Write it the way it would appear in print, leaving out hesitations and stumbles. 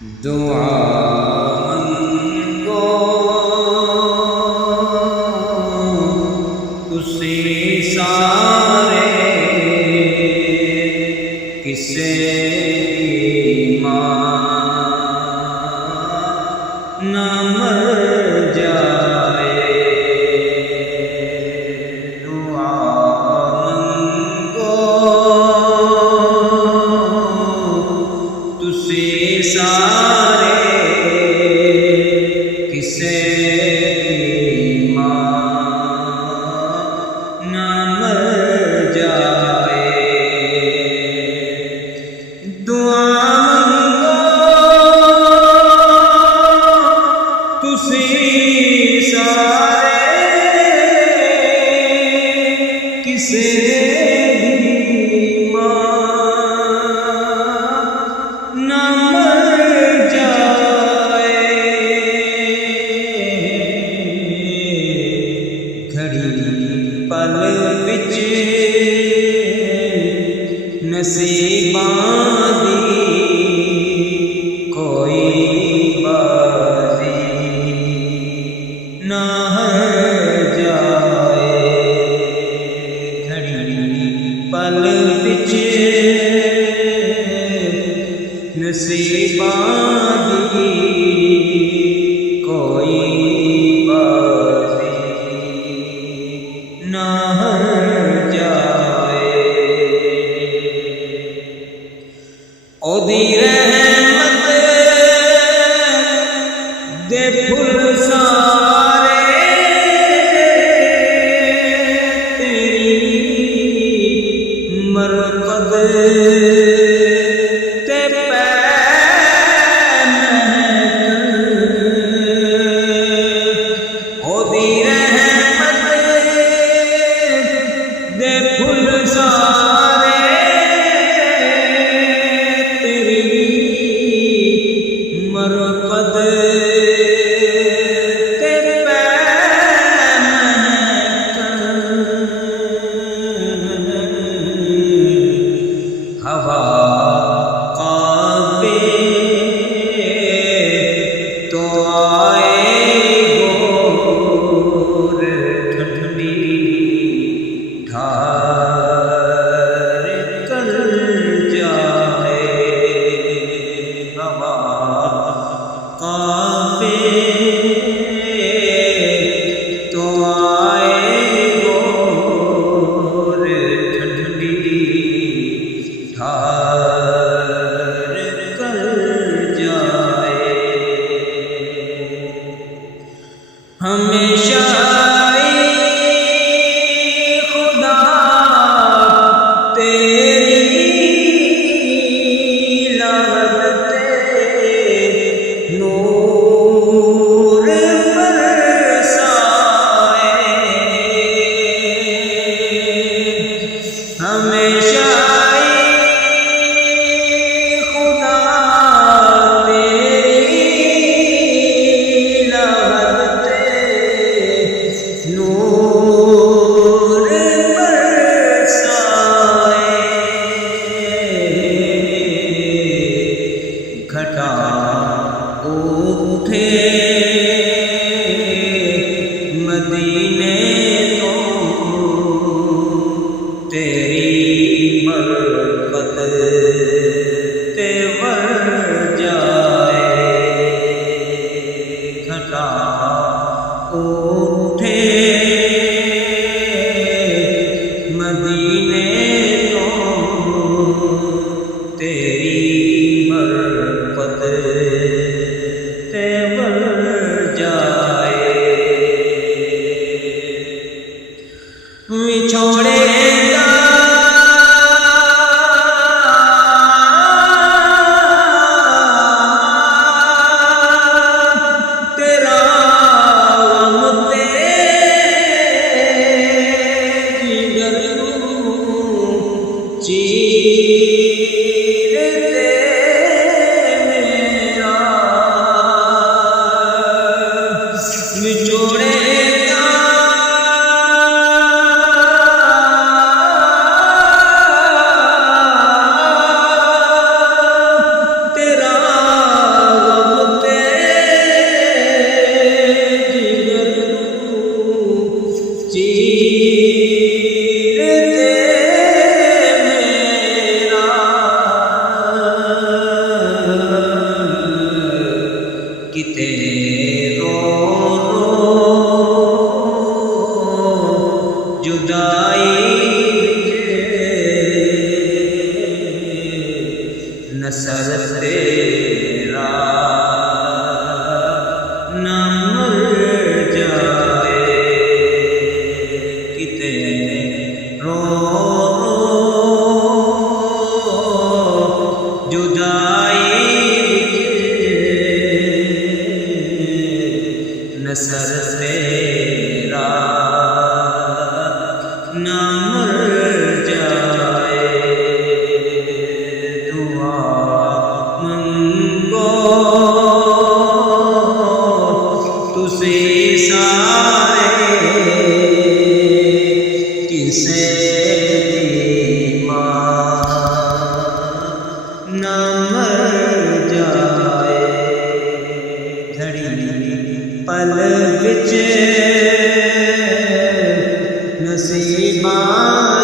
دعا منگو اسی سارے کسے نہ مر جائے دعا منگو تسی سارے کسے نہ مر جائے دعا کسے نہ مر جائے گھڑی پل وچ نصیباں دی کوئی بازی نہ پل وچ نصیباں دی کوئی بازی نہ جائے او دی رحمت دے پھل سارے تیری مرقد تے پے او دی رحمت دے پھل سارے تیری مرقد تے پے ہوا کانپے تو آئے گور ٹھنڈی ڈھار کر جائے ہوا کانپے تو آئے گور ٹھنڈی ڈھار کر جائے ہمیشہ خدا تیری لعنت نور برسائے ہمیشہ نور برسائے گھٹا اٹھے مدینے تو تیری برکت تے ور جائے گھٹا اٹھے مدینے تو تیری مرقد تے بڑھ جائے چھوڑے چیر دے میرا نثر تیرا نہ مر جائے کتنے رو جدائی نثر تیرا نہ مر جائے دعا منگو تجھے سارے کسے نہ مر جائے گھڑی پل وچ نصیباں